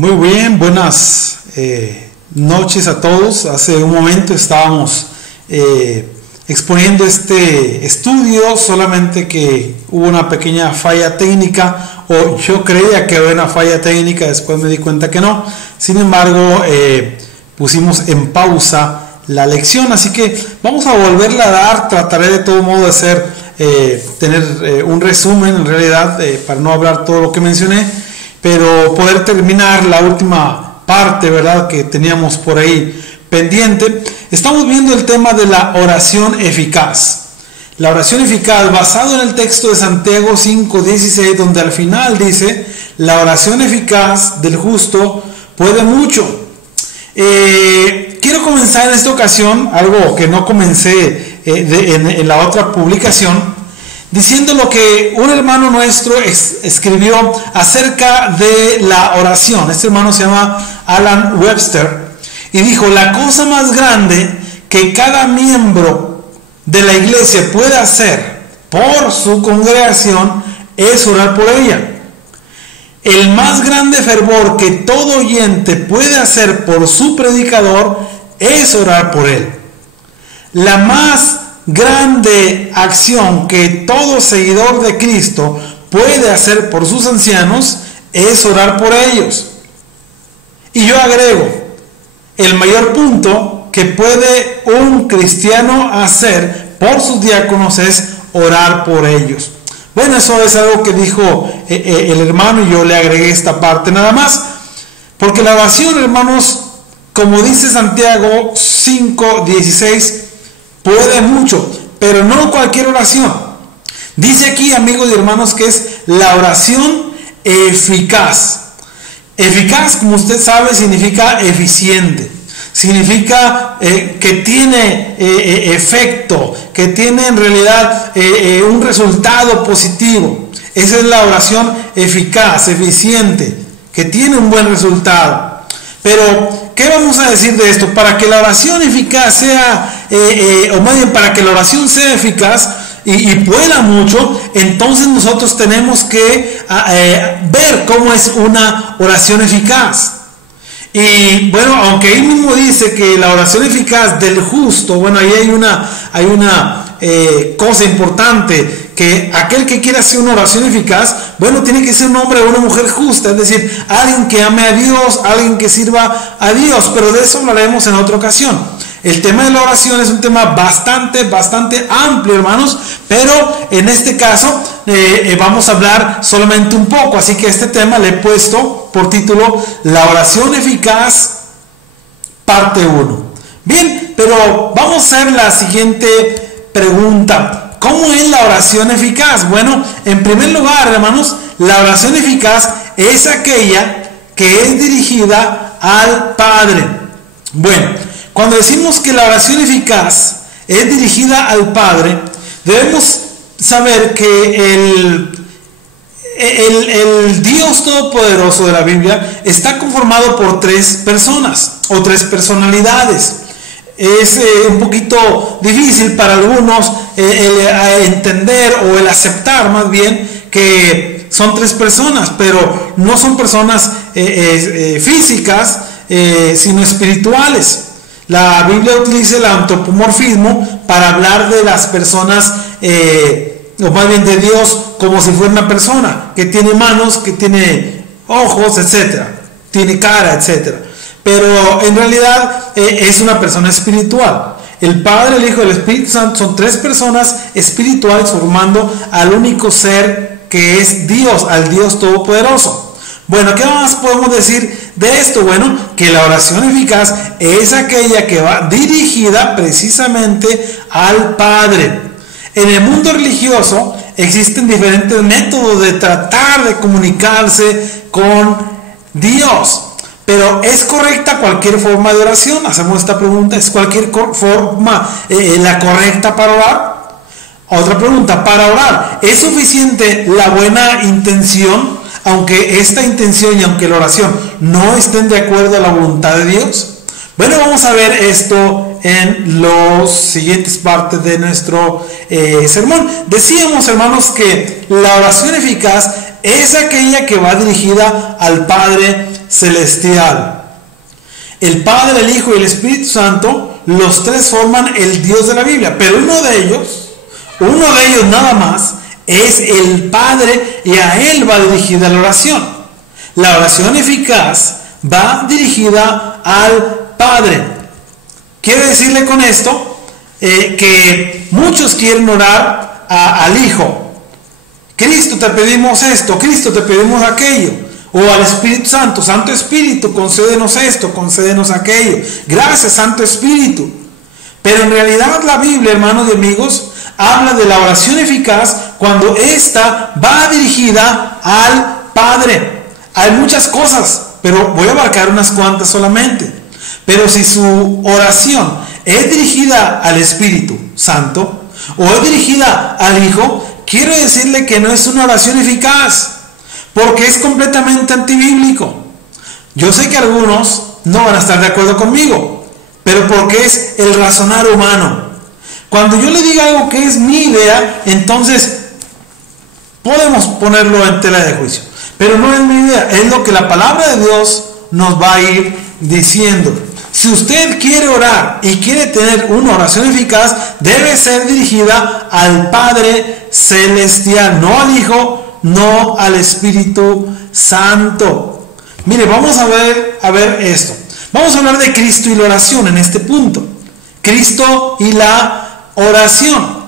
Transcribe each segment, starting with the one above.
Muy bien, buenas noches a todos. Hace un momento estábamos exponiendo este estudio, solamente que hubo una pequeña falla técnica, o yo creía que había una falla técnica, después me di cuenta que no. Sin embargo, pusimos en pausa la lección, así que vamos a volverla a dar. Trataré de todo modo de hacer, tener un resumen en realidad, para no hablar todo lo que mencioné, pero poder terminar la última parte, ¿verdad?, que teníamos por ahí pendiente. Estamos viendo el tema de la oración eficaz. La oración eficaz, basado en el texto de Santiago 5:16, donde al final dice: la oración eficaz del justo puede mucho. Quiero comenzar en esta ocasión, algo que no comencé en la otra publicación, diciendo lo que un hermano nuestro escribió acerca de la oración. Este hermano se llama Alan Webster y dijo: la cosa más grande que cada miembro de la iglesia puede hacer por su congregación es orar por ella. El más grande fervor que todo oyente puede hacer por su predicador es orar por él. La más grande acción que todo seguidor de Cristo puede hacer por sus ancianos es orar por ellos. Y yo agrego, el mayor punto que puede un cristiano hacer por sus diáconos es orar por ellos. Bueno, eso es algo que dijo el hermano, y yo le agregué esta parte nada más, porque la oración, hermanos, como dice Santiago 5:16, puede mucho, pero no cualquier oración. Dice aquí, amigos y hermanos, que es la oración eficaz. Eficaz, como usted sabe, significa eficiente. Significa que tiene efecto, que tiene en realidad un resultado positivo. Esa es la oración eficaz, eficiente, que tiene un buen resultado. Pero, ¿qué vamos a decir de esto? Para que la oración eficaz sea, o más bien para que la oración sea eficaz y pueda mucho, entonces nosotros tenemos que ver cómo es una oración eficaz. Y bueno, aunque ahí mismo dice que la oración eficaz del justo, bueno, ahí hay una cosa importante, que aquel que quiera hacer una oración eficaz, bueno, tiene que ser un hombre o una mujer justa, es decir, alguien que ame a Dios, alguien que sirva a Dios, pero de eso hablaremos en otra ocasión. El tema de la oración es un tema bastante amplio, hermanos, pero en este caso vamos a hablar solamente un poco, así que este tema le he puesto por título la oración eficaz, parte 1. Bien, pero vamos a hacer la siguiente pregunta. ¿Cómo es la oración eficaz? Bueno, en primer lugar, hermanos, la oración eficaz es aquella que es dirigida al Padre. Bueno, cuando decimos que la oración eficaz es dirigida al Padre, debemos saber que el Dios Todopoderoso de la Biblia está conformado por tres personas o tres personalidades. Es un poquito difícil para algunos el entender o el aceptar más bien que son tres personas, pero no son personas físicas, sino espirituales. La Biblia utiliza el antropomorfismo para hablar de las personas, o más bien de Dios, como si fuera una persona que tiene manos, que tiene ojos, etcétera, tiene cara, etcétera. Pero en realidad es una persona espiritual. El Padre, el Hijo y el Espíritu Santo son tres personas espirituales formando al único ser que es Dios, al Dios Todopoderoso. Bueno, ¿qué más podemos decir de esto? Bueno, que la oración eficaz es aquella que va dirigida precisamente al Padre. En el mundo religioso existen diferentes métodos de tratar de comunicarse con Dios. Pero ¿es correcta cualquier forma de oración? Hacemos esta pregunta: ¿es cualquier forma la correcta para orar? Otra pregunta: para orar, ¿es suficiente la buena intención, aunque esta intención y aunque la oración no estén de acuerdo a la voluntad de Dios? Bueno, vamos a ver esto en los siguientes partes de nuestro sermón. Decíamos, hermanos, que la oración eficaz es aquella que va dirigida al Padre celestial. El Padre, el Hijo y el Espíritu Santo, los tres forman el Dios de la Biblia, pero uno de ellos nada más, es el Padre, y a Él va dirigida la oración. La oración eficaz va dirigida al Padre. Quiero decirle con esto que muchos quieren orar al Hijo. Cristo, te pedimos esto, Cristo, te pedimos aquello. O al Espíritu Santo, Santo Espíritu, concédenos esto, concédenos aquello. Gracias, Santo Espíritu. Pero en realidad la Biblia, hermanos y amigos, habla de la oración eficaz cuando ésta va dirigida al Padre. Hay muchas cosas, pero voy a abarcar unas cuantas solamente. Pero si su oración es dirigida al Espíritu Santo o es dirigida al Hijo, quiero decirle que no es una oración eficaz, porque es completamente antibíblico. Yo sé que algunos no van a estar de acuerdo conmigo, pero porque es el razonar humano. Cuando yo le diga algo que es mi idea, entonces podemos ponerlo en tela de juicio. Pero no es mi idea, es lo que la palabra de Dios nos va a ir diciendo. Si usted quiere orar y quiere tener una oración eficaz, debe ser dirigida al Padre Celestial, no al Hijo, no al Espíritu Santo. Mire, vamos a ver esto. Vamos a hablar de Cristo y la oración en este punto. Cristo y la oración.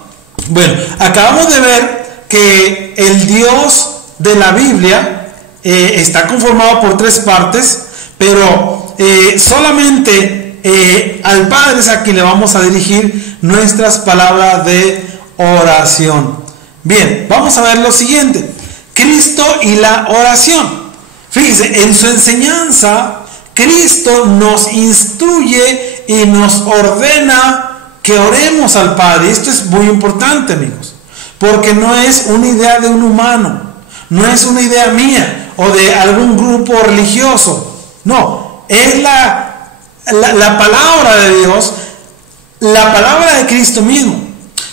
Bueno, acabamos de ver que el Dios de la Biblia está conformado por tres partes, pero solamente al Padre es a quien le vamos a dirigir nuestras palabras de oración. Bien, vamos a ver lo siguiente. Cristo y la oración. Fíjense, en su enseñanza, Cristo nos instruye y nos ordena que oremos al Padre. Esto es muy importante, amigos, porque no es una idea de un humano, no es una idea mía o de algún grupo religioso. No, es la palabra de Dios, la palabra de Cristo mismo.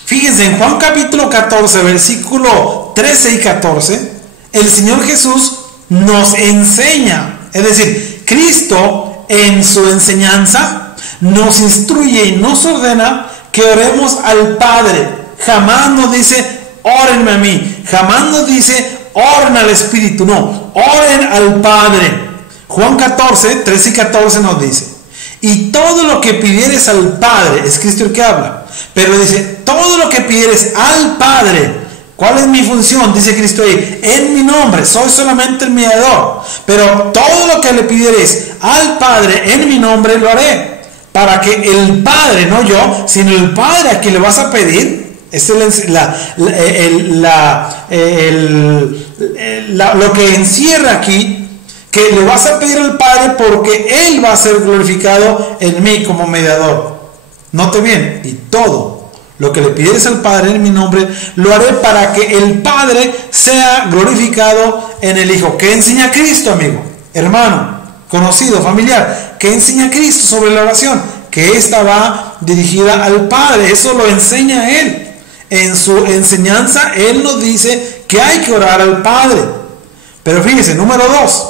Fíjense, en Juan capítulo 14, versículo 13 y 14, el Señor Jesús nos enseña, es decir, Cristo en su enseñanza nos instruye y nos ordena que oremos al Padre. Jamás nos dice, órenme a mí. Jamás nos dice, oren al Espíritu. No, oren al Padre. Juan 14, 13 y 14 nos dice, y todo lo que pidieres al Padre, es Cristo el que habla, pero dice, todo lo que pidieres al Padre. ¿Cuál es mi función? Dice Cristo ahí, en mi nombre, soy solamente el mediador, pero todo lo que le pidieres al Padre en mi nombre lo haré, para que el Padre, no yo, sino el Padre a quien le vas a pedir, lo que encierra aquí, que le vas a pedir al Padre porque Él va a ser glorificado en mí como mediador. Note bien, y todo lo que le pidieres al Padre en mi nombre, lo haré para que el Padre sea glorificado en el Hijo. ¿Qué enseña Cristo, amigo, hermano, conocido, familiar? ¿Qué enseña Cristo sobre la oración? Que esta va dirigida al Padre. Eso lo enseña Él. En su enseñanza, Él nos dice que hay que orar al Padre. Pero fíjense, número 2.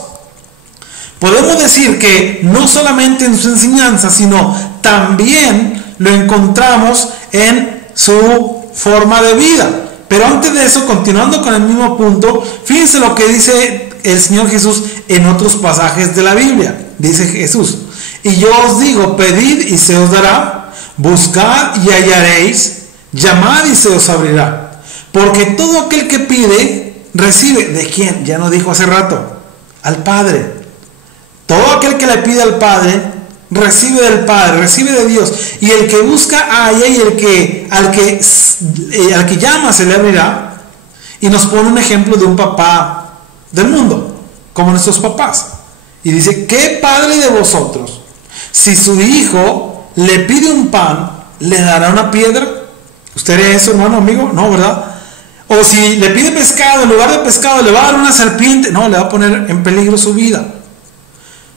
Podemos decir que no solamente en su enseñanza, sino también lo encontramos en su forma de vida. Pero antes de eso, continuando con el mismo punto, fíjense lo que dice el Señor Jesús en otros pasajes de la Biblia. Dice Jesús, y yo os digo, pedid y se os dará, buscad y hallaréis, llamad y se os abrirá. Porque todo aquel que pide, recibe. ¿De quién? Ya nos dijo hace rato, al Padre. Todo aquel que le pide al Padre, recibe del Padre, recibe de Dios. Y el que busca, halla, y al que llama se le abrirá. Y nos pone un ejemplo de un papá del mundo, como nuestros papás. Y dice, ¿qué padre de vosotros, si su hijo le pide un pan, le dará una piedra? ¿Usted haría eso, hermano, amigo? No, ¿verdad? O si le pide pescado, en lugar de pescado le va a dar una serpiente. No, le va a poner en peligro su vida.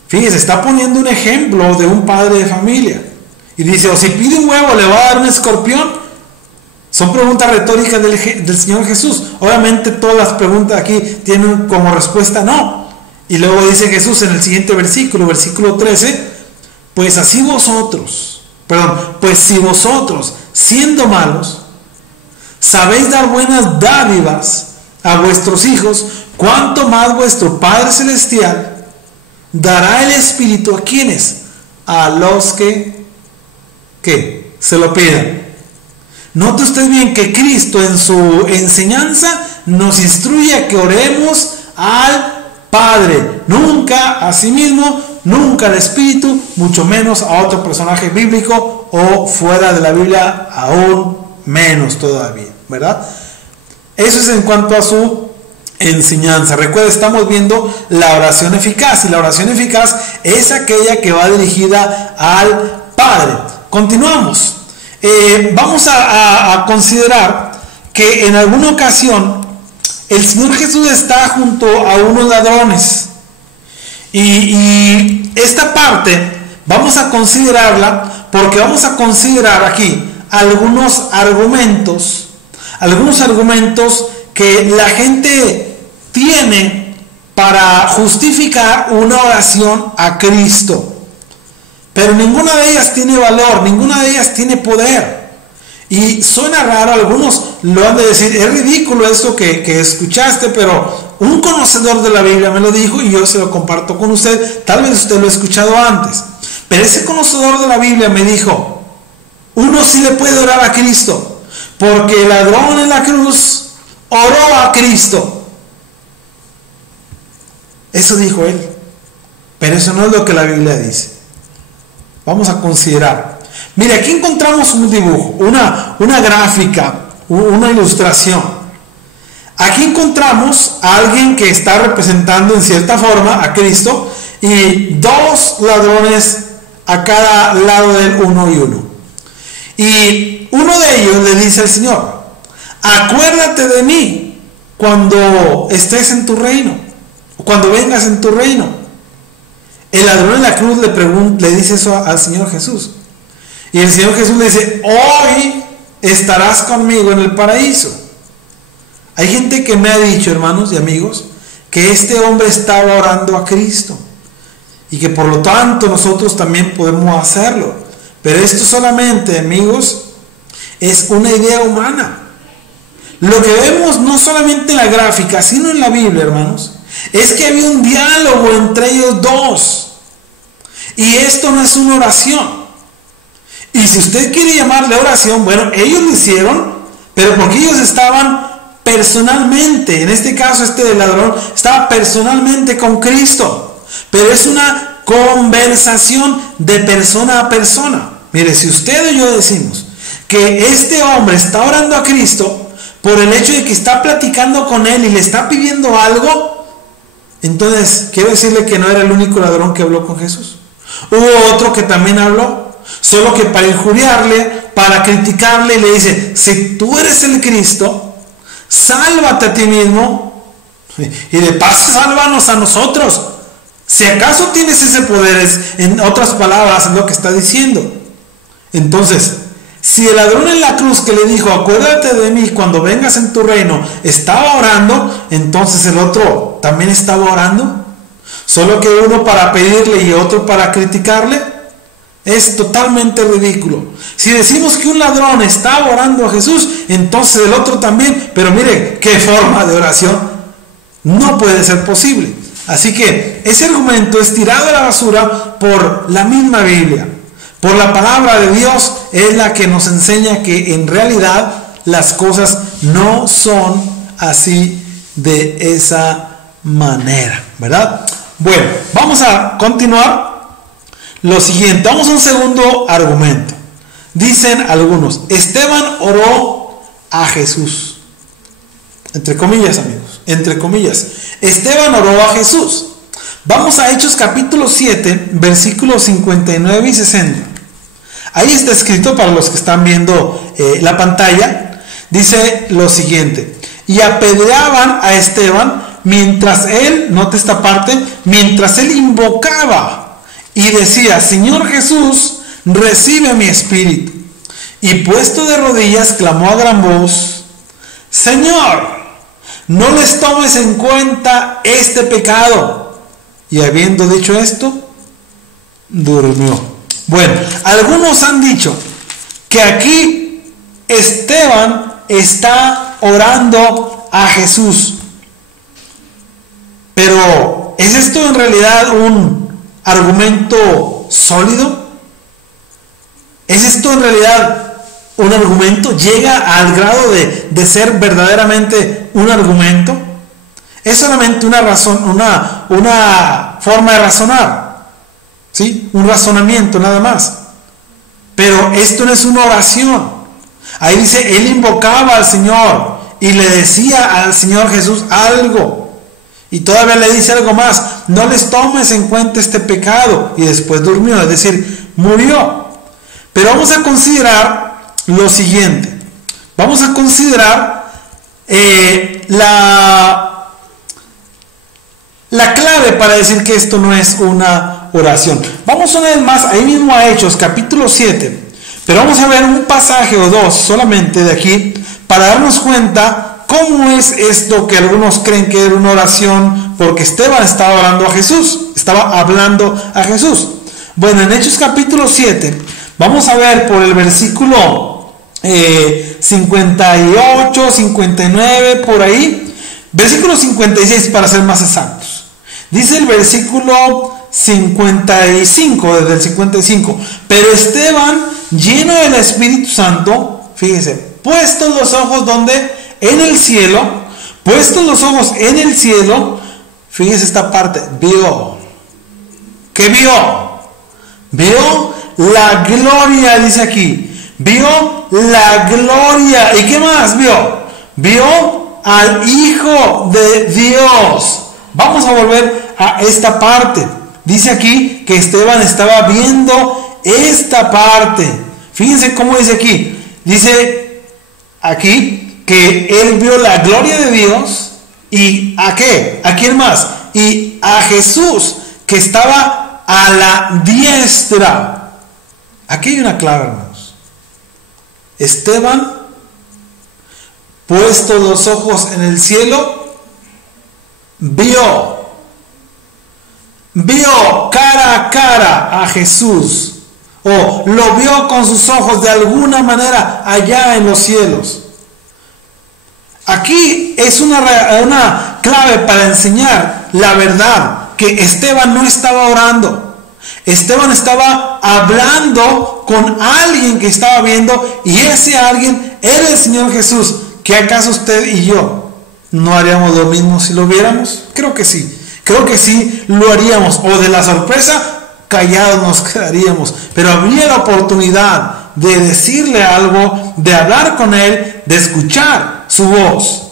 Fíjese, está poniendo un ejemplo de un padre de familia. Y dice, o si pide un huevo, ¿le va a dar un escorpión? Son preguntas retóricas del Señor Jesús. Obviamente todas las preguntas aquí tienen como respuesta no. Y luego dice Jesús en el siguiente versículo, versículo 13, pues si vosotros, siendo malos, sabéis dar buenas dádivas a vuestros hijos, cuánto más vuestro Padre Celestial dará el Espíritu a quienes, a los que se lo pidan. Note usted bien que Cristo en su enseñanza nos instruye a que oremos al Padre, nunca a sí mismo, nunca al Espíritu, mucho menos a otro personaje bíblico, o fuera de la Biblia aún menos todavía, ¿verdad? Eso es en cuanto a su enseñanza. Recuerda, estamos viendo la oración eficaz, y la oración eficaz es aquella que va dirigida al Padre. Continuamos. Vamos a considerar que en alguna ocasión el Señor Jesús está junto a unos ladrones, y esta parte vamos a considerarla porque vamos a considerar aquí algunos argumentos que la gente tiene para justificar una oración a Cristo, pero ninguna de ellas tiene valor, ninguna de ellas tiene poder. Y suena raro, algunos lo han de decir, es ridículo esto que escuchaste, pero un conocedor de la Biblia me lo dijo y yo se lo comparto con usted. Tal vez usted lo ha escuchado antes, pero ese conocedor de la Biblia me dijo, uno sí le puede orar a Cristo, porque el ladrón en la cruz oró a Cristo. Eso dijo él, pero eso no es lo que la Biblia dice. Vamos a considerar. Mire, aquí encontramos un dibujo, una gráfica, una ilustración. Aquí encontramos a alguien que está representando en cierta forma a Cristo, y dos ladrones a cada lado de él, uno y uno. Y uno de ellos le dice al Señor, acuérdate de mí cuando estés en tu reino, cuando vengas en tu reino. El ladrón en la cruz le dice eso al Señor Jesús. Y el Señor Jesús le dice, hoy estarás conmigo en el paraíso. Hay gente que me ha dicho, hermanos y amigos, que este hombre estaba orando a Cristo, y que por lo tanto nosotros también podemos hacerlo. Pero esto solamente, amigos, es una idea humana. Lo que vemos no solamente en la gráfica, sino en la Biblia, hermanos, es que había un diálogo entre ellos dos. Y esto no es una oración. Y si usted quiere llamarle oración, bueno, ellos lo hicieron, pero porque ellos estaban personalmente, en este caso este del ladrón estaba personalmente con Cristo, pero es una conversación de persona a persona. Mire, si usted y yo decimos que este hombre está orando a Cristo por el hecho de que está platicando con él y le está pidiendo algo, entonces quiero decirle que no era el único ladrón que habló con Jesús. Hubo otro que también habló, solo que para injuriarle, para criticarle, le dice, si tú eres el Cristo, sálvate a ti mismo, y de paso sálvanos a nosotros, si acaso tienes ese poder. En otras palabras, es lo que está diciendo. Entonces, si el ladrón en la cruz que le dijo, acuérdate de mí cuando vengas en tu reino, estaba orando, entonces el otro también estaba orando, solo que uno para pedirle y otro para criticarle. Es totalmente ridículo. Si decimos que un ladrón estaba orando a Jesús, entonces el otro también. Pero mire, qué forma de oración. No puede ser posible. Así que ese argumento es tirado a la basura por la misma Biblia. Por la palabra de Dios es la que nos enseña que en realidad las cosas no son así de esa manera, ¿verdad? Bueno, vamos a continuar. Lo siguiente, vamos a un segundo argumento. Dicen algunos, Esteban oró a Jesús. Entre comillas, amigos, entre comillas. Esteban oró a Jesús. Vamos a Hechos capítulo 7, versículos 59 y 60. Ahí está escrito para los que están viendo la pantalla. Dice lo siguiente, y apedreaban a Esteban mientras él, note esta parte, mientras él invocaba y decía, Señor Jesús, recibe mi espíritu. Y puesto de rodillas, clamó a gran voz, Señor, no les tomes en cuenta este pecado. y habiendo dicho esto, durmió. Bueno, algunos han dicho que aquí Esteban está orando a Jesús. Pero, ¿es esto en realidad un argumento sólido? ¿Es esto en realidad un argumento? ¿Llega al grado de ser verdaderamente un argumento? Es solamente una razón, una forma de razonar, ¿sí? Un razonamiento nada más. Pero esto no es una oración. Ahí dice, él invocaba al Señor y le decía al Señor Jesús algo. Y todavía le dice algo más, no les tomes en cuenta este pecado. Y después durmió, es decir, murió. Pero vamos a considerar lo siguiente. Vamos a considerar la clave para decir que esto no es una oración. Vamos una vez más, ahí mismo a Hechos, capítulo 7. Pero vamos a ver un pasaje o dos solamente de aquí para darnos cuenta cómo es esto que algunos creen que era una oración, porque Esteban estaba orando a Jesús, estaba hablando a Jesús. Bueno, en Hechos capítulo 7, vamos a ver por el versículo 58, 59, por ahí, versículo 56 para ser más exactos. Dice el versículo 55, desde el 55, pero Esteban, lleno del Espíritu Santo, fíjese, puestos los ojos donde en el cielo, puestos los ojos en el cielo, fíjese esta parte, vio. ¿Qué vio? Vio la gloria, dice aquí. Vio la gloria. ¿Y qué más vio? Vio al Hijo de Dios. Vamos a volver a esta parte. Dice aquí que Esteban estaba viendo esta parte. Fíjense cómo dice aquí. Dice aquí que él vio la gloria de Dios. ¿Y a qué? ¿A quién más? Y a Jesús, que estaba a la diestra. Aquí hay una clave, hermanos. Esteban, puestos los ojos en el cielo, vio cara a cara a Jesús, o lo vio con sus ojos de alguna manera allá en los cielos. Aquí es una clave para enseñar la verdad, que Esteban no estaba orando. Esteban estaba hablando con alguien que estaba viendo, y ese alguien era el Señor Jesús. ¿Qué acaso usted y yo no haríamos lo mismo si lo viéramos? Creo que sí lo haríamos, o de la sorpresa callados nos quedaríamos, pero habría la oportunidad de decirle algo, de hablar con él, de escuchar su voz.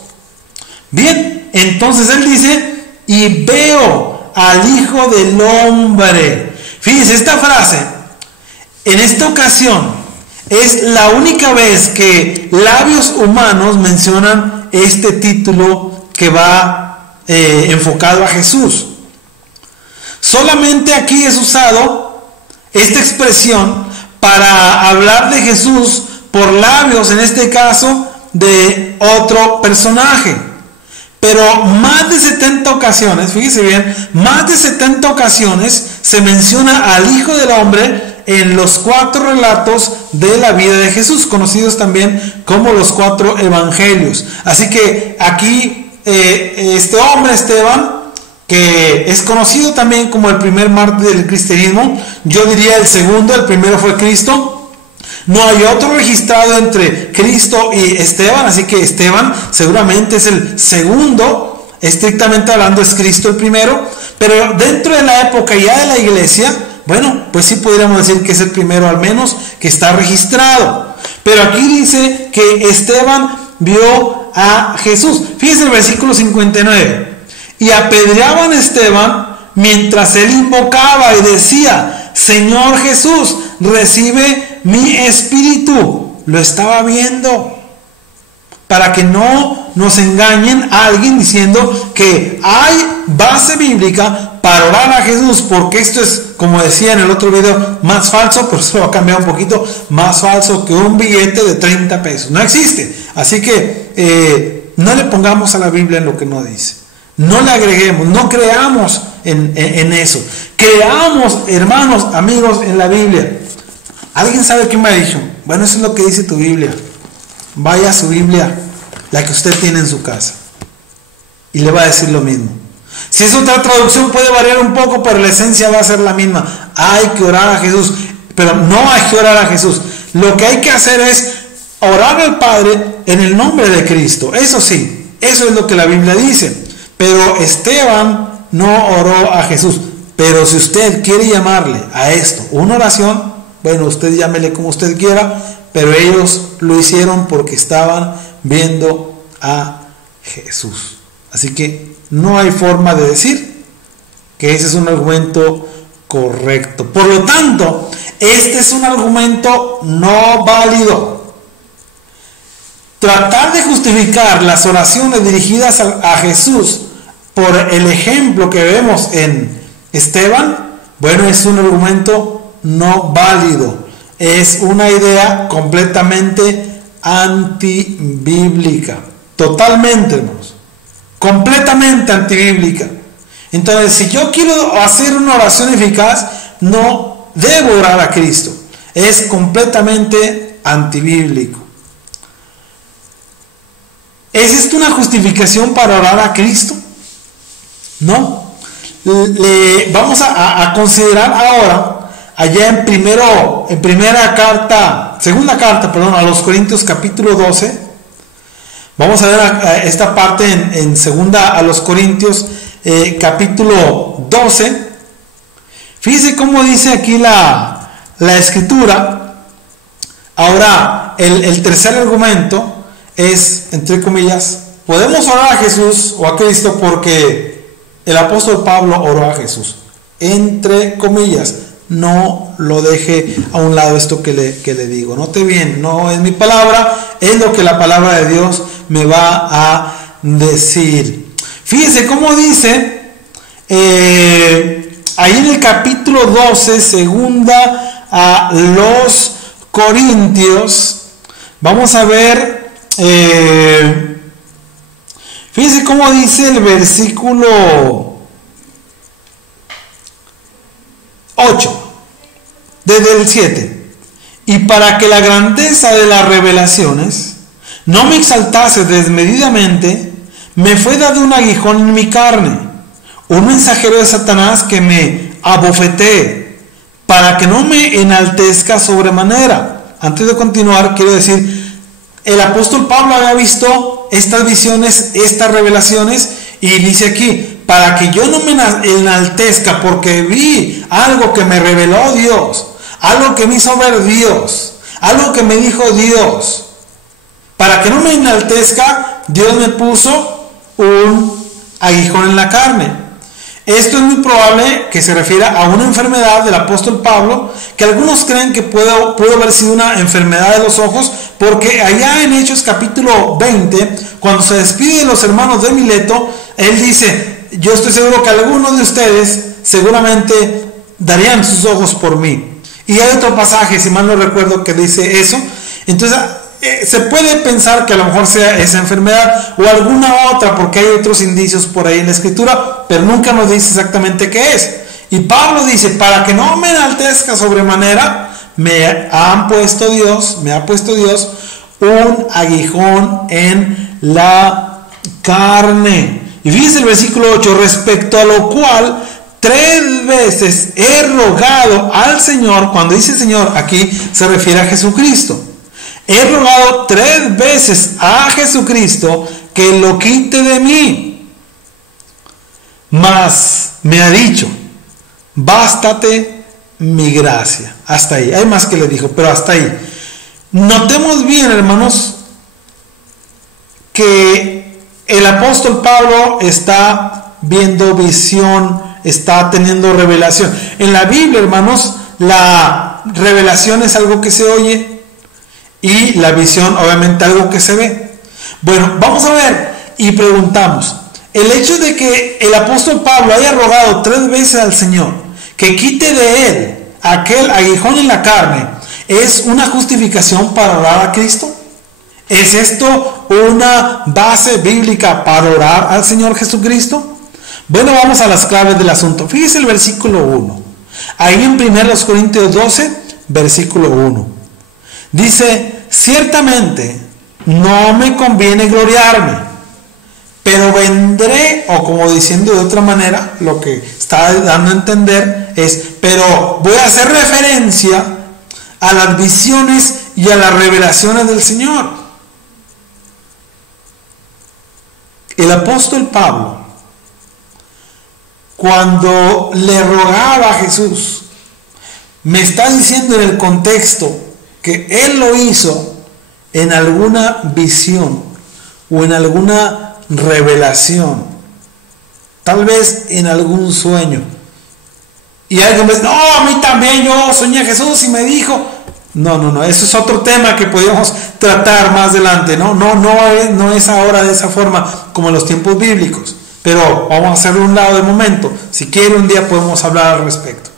Bien, entonces él dice, y veo al Hijo del Hombre. Fíjense, esta frase, en esta ocasión, es la única vez que labios humanos mencionan este título que va enfocado a Jesús. Solamente aquí es usado esta expresión para hablar de Jesús por labios, en este caso, de otro personaje. Pero más de 70 ocasiones, fíjese bien, más de 70 ocasiones se menciona al Hijo del Hombre en los 4 relatos de la vida de Jesús, conocidos también como los 4 evangelios. Así que aquí este hombre, Esteban, que es conocido también como el primer mártir del cristianismo, yo diría el segundo, el primero fue Cristo. No hay otro registrado entre Cristo y Esteban, así que Esteban seguramente es el segundo, estrictamente hablando es Cristo el primero, pero dentro de la época ya de la iglesia, bueno, pues sí podríamos decir que es el primero al menos que está registrado. Pero aquí dice que Esteban vio a Jesús. Fíjense el versículo 59. Y apedreaban a Esteban mientras él invocaba y decía, Señor Jesús, recibe mi espíritu. Lo estaba viendo. Para que no nos engañen a alguien diciendo que hay base bíblica para orar a Jesús, porque esto es, como decía en el otro video, más falso, pero se lo va a cambiar un poquito, más falso que un billete de 30 pesos. No existe. Así que no le pongamos a la Biblia en lo que no dice. No le agreguemos, no creamos en eso. Creamos, hermanos, amigos, en la Biblia. ¿Alguien sabe qué me ha dicho? Bueno, eso es lo que dice tu Biblia. Vaya a su Biblia, la que usted tiene en su casa, y le va a decir lo mismo. Si es otra traducción puede variar un poco, pero la esencia va a ser la misma. Hay que orar a Jesús, pero no hay que orar a Jesús. Lo que hay que hacer es orar al Padre en el nombre de Cristo. Eso sí, eso es lo que la Biblia dice. Pero Esteban no oró a Jesús. Pero si usted quiere llamarle a esto una oración, bueno, usted llámele como usted quiera, pero ellos lo hicieron porque estaban viendo a Jesús. Así que no hay forma de decir que ese es un argumento correcto. Por lo tanto, este es un argumento no válido. Tratar de justificar las oraciones dirigidas a Jesús por el ejemplo que vemos en Esteban, bueno, es un argumento no válido. Es una idea completamente antibíblica. Totalmente, hermanos. Completamente antibíblica. Entonces, si yo quiero hacer una oración eficaz, no debo orar a Cristo. Es completamente antibíblico. ¿Es esto una justificación para orar a Cristo? No. Vamos a considerar ahora, allá segunda carta, a los Corintios capítulo 12. Vamos a ver esta parte en segunda a los Corintios capítulo 12. Fíjense cómo dice aquí la escritura. Ahora, el tercer argumento es, entre comillas, podemos orar a Jesús o a Cristo porque el apóstol Pablo oró a Jesús. Entre comillas, no lo deje a un lado esto que le digo. Note bien, no es mi palabra, es lo que la palabra de Dios me va a decir. Fíjense cómo dice ahí en el capítulo 12, segunda a los Corintios. Vamos a ver, fíjense cómo dice el versículo 8, desde el 7. Y para que la grandeza de las revelaciones no me exaltase desmedidamente, me fue dado un aguijón en mi carne, un mensajero de Satanás que me abofetee, para que no me enaltezca sobremanera. Antes de continuar, quiero decir, el apóstol Pablo había visto estas visiones, estas revelaciones, y dice aquí, para que yo no me enaltezca, porque vi algo que me reveló Dios, algo que me hizo ver Dios, algo que me dijo Dios. Para que no me enaltezca, Dios me puso un aguijón en la carne. Esto es muy probable que se refiera a una enfermedad del apóstol Pablo, que algunos creen que pudo haber sido una enfermedad de los ojos, porque allá en Hechos capítulo 20, cuando se despide de los hermanos de Mileto, él dice, yo estoy seguro que algunos de ustedes seguramente darían sus ojos por mí. Y hay otro pasaje, si mal no recuerdo, que dice eso. Entonces, se puede pensar que a lo mejor sea esa enfermedad o alguna otra, porque hay otros indicios por ahí en la escritura, pero nunca nos dice exactamente qué es. Y Pablo dice, para que no me enaltezca sobremanera, me ha puesto Dios un aguijón en la carne. Y fíjense el versículo 8, respecto a lo cual 3 veces he rogado al Señor. Cuando dice Señor, aquí se refiere a Jesucristo. He rogado 3 veces a Jesucristo que lo quite de mí. Mas me ha dicho, bástate mi gracia. Hasta ahí. Hay más que le dijo, pero hasta ahí. Notemos bien, hermanos, que el apóstol Pablo está viendo visión, está teniendo revelación. En la Biblia, hermanos, la revelación es algo que se oye, y la visión, obviamente, algo que se ve. Bueno, vamos a ver y preguntamos, el hecho de que el apóstol Pablo haya rogado 3 veces al Señor que quite de él aquel aguijón en la carne, ¿es una justificación para orar a Cristo? ¿Es esto una base bíblica para orar al Señor Jesucristo? Bueno, vamos a las claves del asunto. Fíjese el versículo 1. Ahí en 1 Corintios 12, versículo 1. Dice, ciertamente no me conviene gloriarme, pero vendré, o como diciendo de otra manera, lo que está dando a entender es, pero voy a hacer referencia a las visiones y a las revelaciones del Señor. El apóstol Pablo, cuando le rogaba a Jesús, me está diciendo en el contexto que él lo hizo en alguna visión o en alguna revelación, tal vez en algún sueño. Y alguien me dice, no, a mí también, yo soñé a Jesús y me dijo. No, eso es otro tema que podemos tratar más adelante. No es ahora de esa forma como en los tiempos bíblicos, pero vamos a hacerlo a un lado de momento. Si quiere, un día podemos hablar al respecto.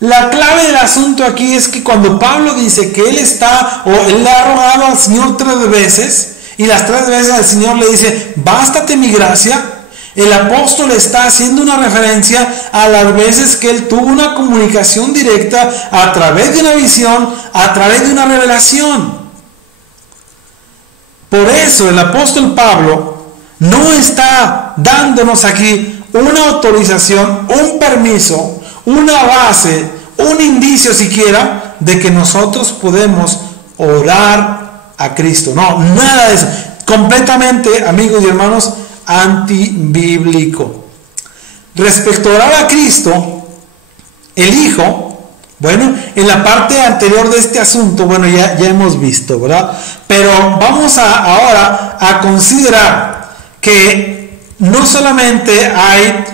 La clave del asunto aquí es que cuando Pablo dice que él le ha rogado al Señor 3 veces, y las 3 veces el Señor le dice, bástate mi gracia, el apóstol está haciendo una referencia a las veces que él tuvo una comunicación directa a través de una visión, a través de una revelación. Por eso el apóstol Pablo no está dándonos aquí una autorización, un permiso, una base, un indicio siquiera de que nosotros podemos orar a Cristo. No, nada de eso. Completamente, amigos y hermanos, antibíblico. Respecto a orar a Cristo, el Hijo, bueno, en la parte anterior de este asunto, bueno, ya hemos visto, ¿verdad? Pero vamos ahora a considerar que no solamente hay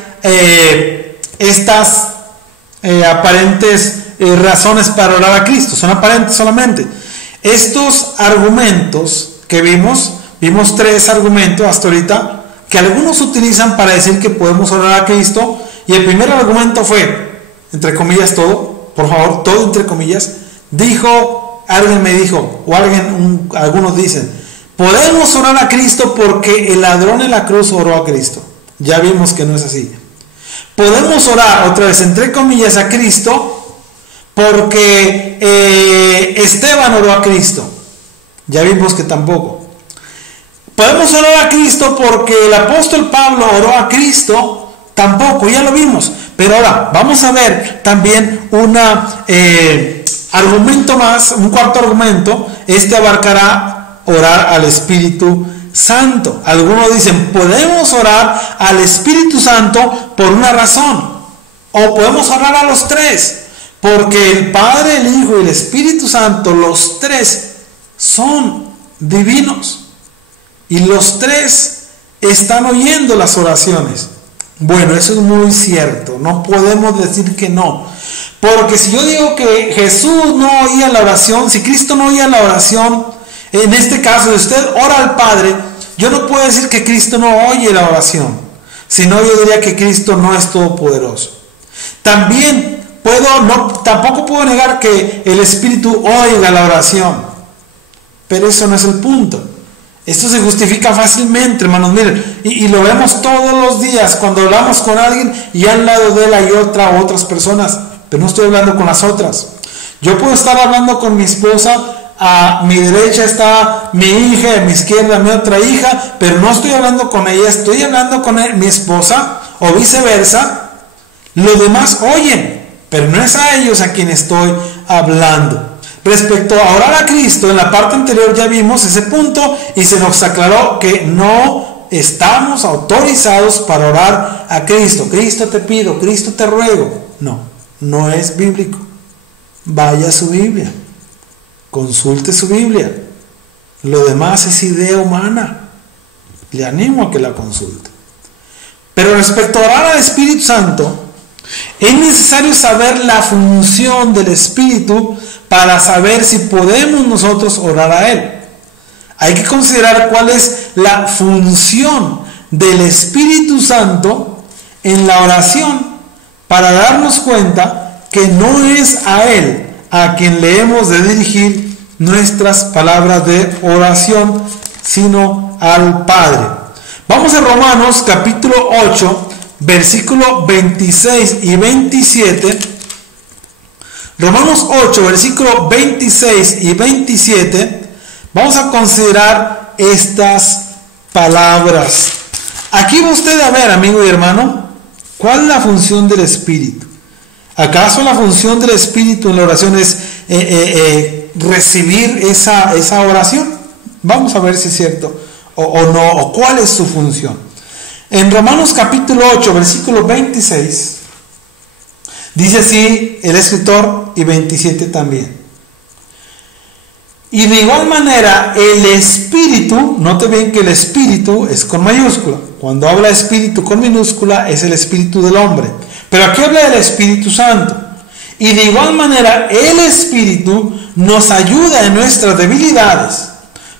estas aparentes razones para orar a Cristo, son aparentes solamente. Estos argumentos que vimos 3 argumentos hasta ahorita, que algunos utilizan para decir que podemos orar a Cristo, y el primer argumento fue, entre comillas todo, por favor, todo entre comillas, alguien me dijo, o algunos dicen, podemos orar a Cristo porque el ladrón en la cruz oró a Cristo. Ya vimos que no es así. Podemos orar, otra vez, entre comillas, a Cristo porque Esteban oró a Cristo. Ya vimos que tampoco. Podemos orar a Cristo porque el apóstol Pablo oró a Cristo, tampoco, ya lo vimos. Pero ahora vamos a ver también un argumento más, un cuarto argumento. Este abarcará orar al Espíritu Santo. Algunos dicen, podemos orar al Espíritu Santo por una razón, o podemos orar a los 3, porque el Padre, el Hijo y el Espíritu Santo, los 3 son divinos. Y los 3 están oyendo las oraciones. Bueno, eso es muy cierto. No podemos decir que no. Porque si yo digo que Jesús no oía la oración, si Cristo no oía la oración, en este caso, si usted ora al Padre, yo no puedo decir que Cristo no oye la oración. Sino yo diría que Cristo no es todopoderoso. También tampoco puedo negar que el Espíritu oiga la oración. Pero eso no es el punto. Esto se justifica fácilmente, hermanos. Miren, y lo vemos todos los días cuando hablamos con alguien y al lado de él hay otras personas, pero no estoy hablando con las otras. Yo puedo estar hablando con mi esposa, a mi derecha está mi hija, a mi izquierda mi otra hija, pero no estoy hablando con ella, estoy hablando con mi esposa, o viceversa. Los demás oyen, pero no es a ellos a quien estoy hablando. Respecto a orar a Cristo, en la parte anterior ya vimos ese punto y se nos aclaró que no estamos autorizados para orar a Cristo. Cristo te pido, Cristo te ruego. No es bíblico. Vaya a su Biblia, consulte su Biblia. Lo demás es idea humana. Le animo a que la consulte. Pero respecto a orar al Espíritu Santo, es necesario saber la función del Espíritu para saber si podemos nosotros orar a Él. Hay que considerar cuál es la función del Espíritu Santo en la oración para darnos cuenta que no es a Él a quien le hemos de dirigir nuestras palabras de oración, sino al Padre. Vamos a Romanos capítulo 8, versículo 26 y 27. Romanos 8, versículo 26 y 27. Vamos a considerar estas palabras. Aquí va usted a ver, amigo y hermano, ¿cuál es la función del Espíritu? ¿Acaso la función del Espíritu en la oración es recibir esa oración? Vamos a ver si es cierto o no, o cuál es su función. En Romanos capítulo 8, versículo 26, dice así el escritor, y 27 también. Y de igual manera el Espíritu, note bien que el Espíritu es con mayúscula. Cuando habla Espíritu con minúscula es el Espíritu del hombre. Pero aquí habla del Espíritu Santo. Y de igual manera el Espíritu nos ayuda en nuestras debilidades.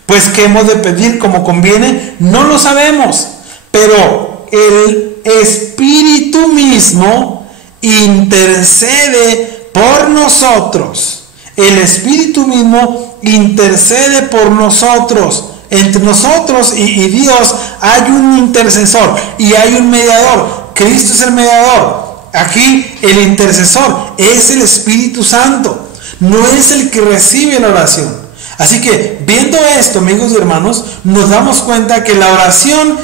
Pues que hemos de pedir como conviene, no lo sabemos. Pero el Espíritu mismo intercede por nosotros. El Espíritu mismo intercede por nosotros. Entre nosotros y Dios hay un intercesor y hay un mediador. Cristo es el mediador. Aquí el intercesor es el Espíritu Santo. No es el que recibe la oración. Así que viendo esto, amigos y hermanos, nos damos cuenta que la oración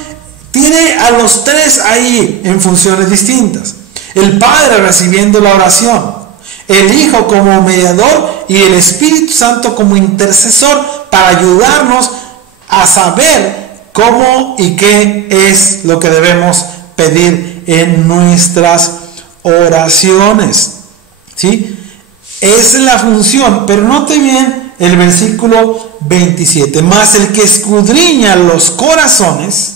tiene a los tres ahí en funciones distintas. El Padre recibiendo la oración, el Hijo como mediador y el Espíritu Santo como intercesor para ayudarnos a saber cómo y qué es lo que debemos pedir en nuestras oraciones. ¿Sí? Esa es la función, pero note bien el versículo 27. Mas el que escudriña los corazones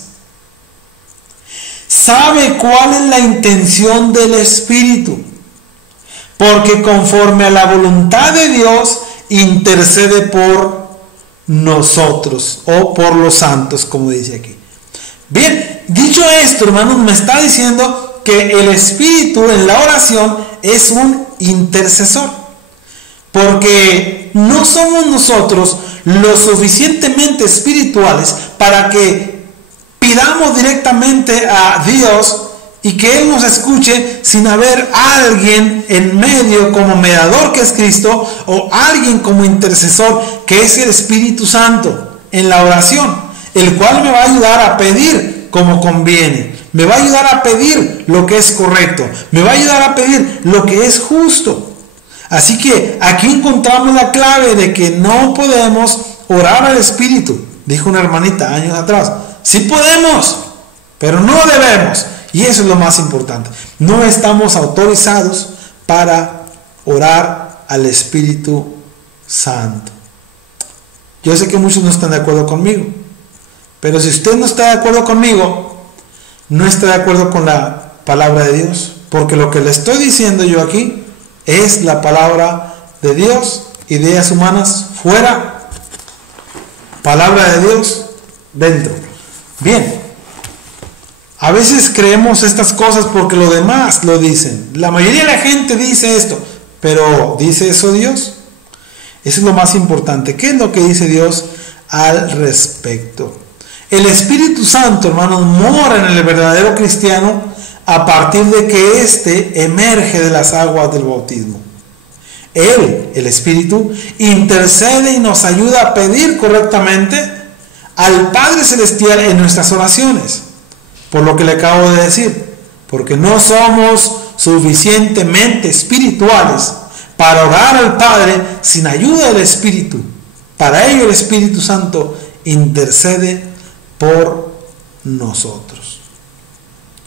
sabe cuál es la intención del Espíritu, porque conforme a la voluntad de Dios intercede por nosotros o por los santos, como dice aquí. Bien, dicho esto, hermanos, me está diciendo que el Espíritu en la oración es un intercesor, porque no somos nosotros lo suficientemente espirituales para que pidamos directamente a Dios y que Él nos escuche sin haber alguien en medio como mediador, que es Cristo, o alguien como intercesor, que es el Espíritu Santo en la oración, el cual me va a ayudar a pedir como conviene, me va a ayudar a pedir lo que es correcto, me va a ayudar a pedir lo que es justo. Así que aquí encontramos la clave de que no podemos orar al Espíritu. Dijo una hermanita años atrás, sí podemos, pero no debemos. Y eso es lo más importante. No estamos autorizados para orar al Espíritu Santo. Yo sé que muchos no están de acuerdo conmigo, pero si usted no está de acuerdo conmigo, no está de acuerdo con la palabra de Dios, porque lo que le estoy diciendo yo aquí es la palabra de Dios. Ideas humanas fuera, palabra de Dios dentro. Bien, a veces creemos estas cosas porque los demás lo dicen. La mayoría de la gente dice esto, pero ¿dice eso Dios? Eso es lo más importante. ¿Qué es lo que dice Dios al respecto? El Espíritu Santo, hermanos, mora en el verdadero cristiano a partir de que éste emerge de las aguas del bautismo. Él, el Espíritu, intercede y nos ayuda a pedir correctamente al Padre Celestial en nuestras oraciones. Por lo que le acabo de decir, porque no somos suficientemente espirituales para orar al Padre sin ayuda del Espíritu. Para ello el Espíritu Santo intercede por nosotros.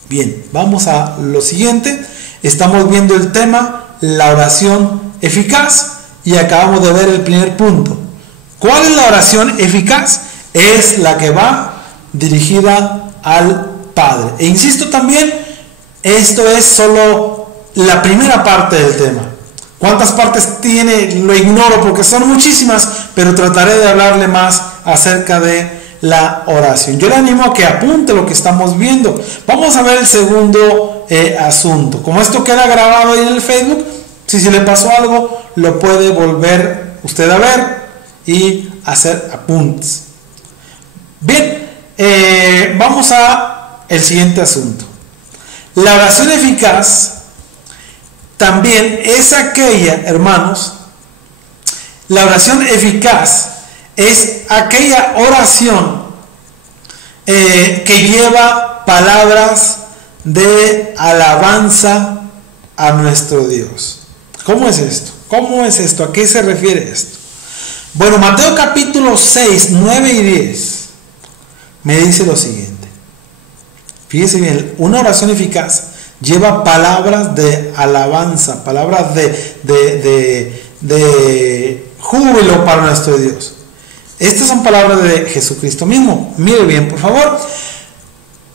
Bien, vamos a lo siguiente. Estamos viendo el tema, la oración eficaz, y acabamos de ver el primer punto. ¿Cuál es la oración eficaz? Es la que va dirigida al Padre. E insisto también, esto es solo la primera parte del tema. ¿Cuántas partes tiene? Lo ignoro porque son muchísimas, pero trataré de hablarle más acerca de la oración. Yo le animo a que apunte lo que estamos viendo. Vamos a ver el segundo asunto. Como esto queda grabado ahí en el Facebook, si se le pasó algo, lo puede volver usted a ver y hacer apuntes. Bien, vamos a el siguiente asunto. La oración eficaz también es aquella, hermanos, la oración eficaz es aquella oración que lleva palabras de alabanza a nuestro Dios. ¿Cómo es esto? ¿Cómo es esto? ¿A qué se refiere esto? Bueno, Mateo capítulo 6, 9 y 10 me dice lo siguiente. Fíjese bien, una oración eficaz lleva palabras de alabanza, palabras de júbilo para nuestro Dios. Estas son palabras de Jesucristo mismo. Mire bien, por favor.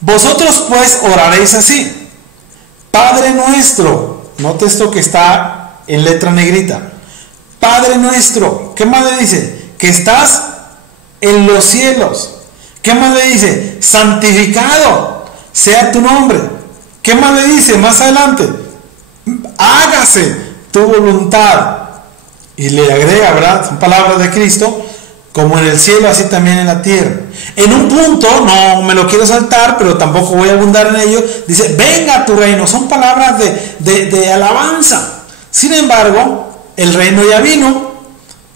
Vosotros pues oraréis así: Padre nuestro. Note esto que está en letra negrita. Padre nuestro. ¿Qué más le dice? Que estás en los cielos. ¿Qué más le dice? Santificado sea tu nombre. ¿Qué más le dice más adelante? Hágase tu voluntad. Y le agrega, ¿verdad? Son palabras de Cristo. Como en el cielo, así también en la tierra. En un punto, no me lo quiero saltar, pero tampoco voy a abundar en ello, dice, venga a tu reino. Son palabras de alabanza. Sin embargo, el reino ya vino.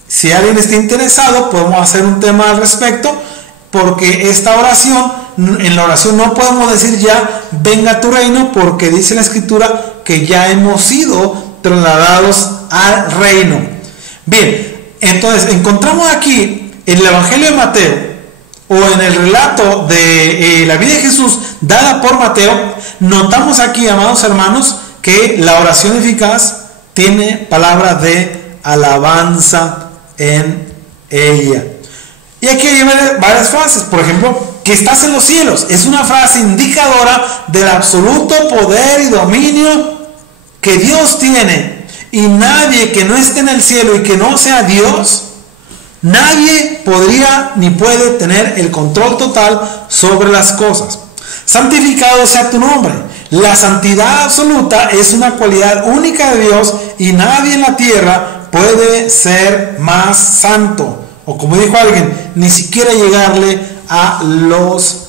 Si alguien está interesado, podemos hacer un tema al respecto, porque esta oración, en la oración no podemos decir ya, venga a tu reino, porque dice la Escritura que ya hemos sido trasladados al reino. Bien, entonces encontramos aquí en el Evangelio de Mateo, o en el relato de la vida de Jesús dada por Mateo, notamos aquí, amados hermanos, que la oración eficaz tiene palabras de alabanza en ella. Y aquí hay varias frases. Por ejemplo, que estás en los cielos, es una frase indicadora del absoluto poder y dominio que Dios tiene, y nadie que no esté en el cielo y que no sea Dios, nadie podría ni puede tener el control total sobre las cosas. Santificado sea tu nombre. La santidad absoluta es una cualidad única de Dios, y nadie en la tierra puede ser más santo, o como dijo alguien, ni siquiera llegarle a los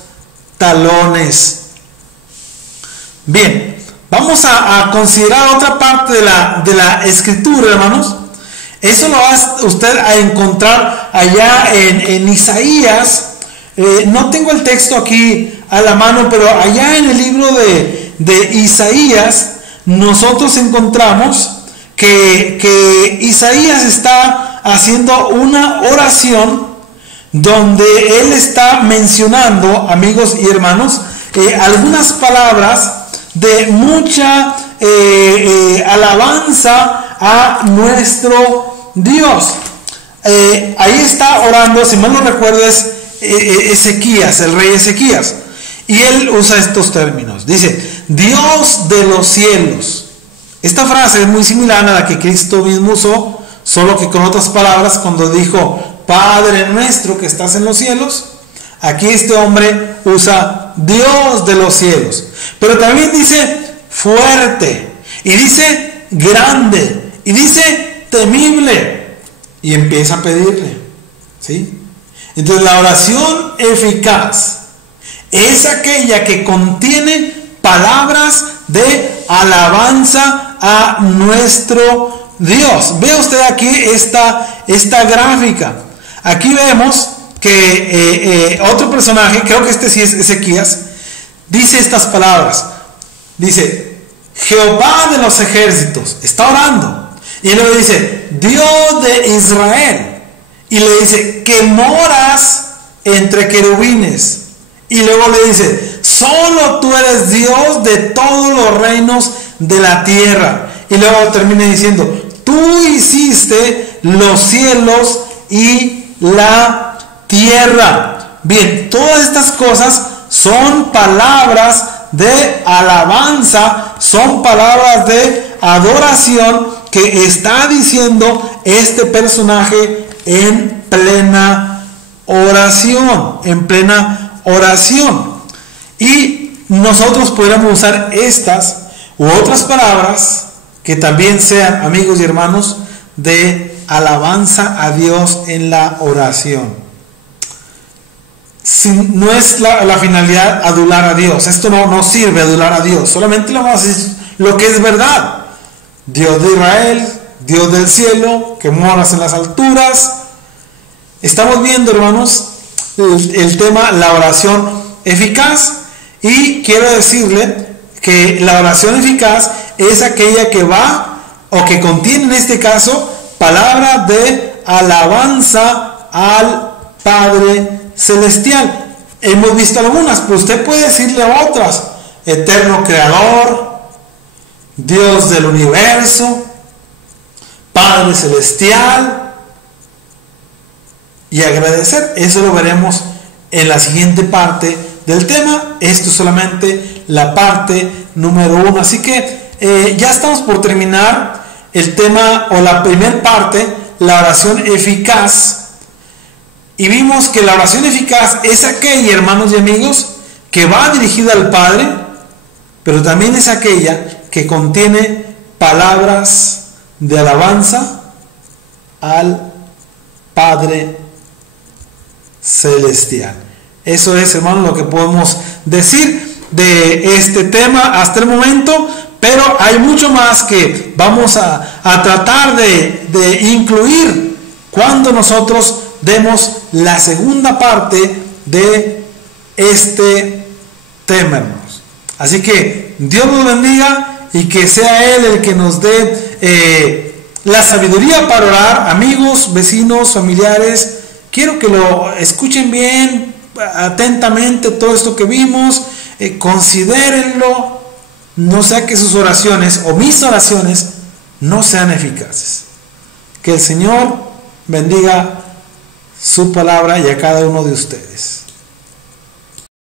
talones. Bien, vamos a considerar otra parte de la Escritura, hermanos. Eso lo va usted a encontrar allá en Isaías. No tengo el texto aquí a la mano, pero allá en el libro de Isaías nosotros encontramos que Isaías está haciendo una oración donde él está mencionando, amigos y hermanos, algunas palabras de mucha alabanza a nuestro Dios. Ahí está orando, si mal no recuerdo, es Ezequías, el rey Ezequías, y él usa estos términos. Dice: Dios de los cielos. Esta frase es muy similar a la que Cristo mismo usó, solo que con otras palabras, cuando dijo Padre nuestro que estás en los cielos. Aquí este hombre usa Dios de los cielos, pero también dice fuerte, y dice grande, y dice temible, y empieza a pedirle, ¿sí? Entonces la oración eficaz es aquella que contiene palabras de alabanza a nuestro Dios. Ve usted aquí esta gráfica. Aquí vemos que otro personaje, creo que este sí es Ezequías, dice estas palabras. Dice: Jehová de los ejércitos. Está orando. Y luego dice: Dios de Israel. Y le dice: que moras entre querubines. Y luego le dice: solo tú eres Dios de todos los reinos de la tierra. Y luego termina diciendo: tú hiciste los cielos y la tierra. Bien, todas estas cosas son palabras de alabanza, son palabras de adoración que está diciendo este personaje en plena oración, Y nosotros podríamos usar estas u otras palabras que también sean, amigos y hermanos, de alabanza a Dios en la oración. no es la finalidad adular a Dios. Esto no sirve adular a Dios. Solamente le vamos a decir lo que es verdad. Dios de Israel, Dios del cielo, que moras en las alturas. Estamos viendo, hermanos, el tema, la oración eficaz. Y quiero decirle que la oración eficaz es aquella que va, o que contiene en este caso, palabra de alabanza al Padre Celestial. Hemos visto algunas, pero usted puede decirle otras: eterno creador, Dios del universo, Padre Celestial, y agradecer. Eso lo veremos en la siguiente parte del tema. Esto es solamente la parte número 1. Así que ya estamos por terminar el tema, o la primera parte, la oración eficaz. Y vimos que la oración eficaz es aquella, hermanos y amigos, que va dirigida al Padre, pero también es aquella que contiene palabras de alabanza al Padre Celestial. Eso es, hermanos, lo que podemos decir de este tema hasta el momento, pero hay mucho más que vamos a tratar de incluir cuando nosotros demos la segunda parte de este tema, hermanos. Así que Dios nos bendiga y que sea Él el que nos dé la sabiduría para orar. Amigos, vecinos, familiares, quiero que lo escuchen bien, atentamente todo esto que vimos, considérenlo, no sea que sus oraciones o mis oraciones no sean eficaces. Que el Señor bendiga su palabra y a cada uno de ustedes.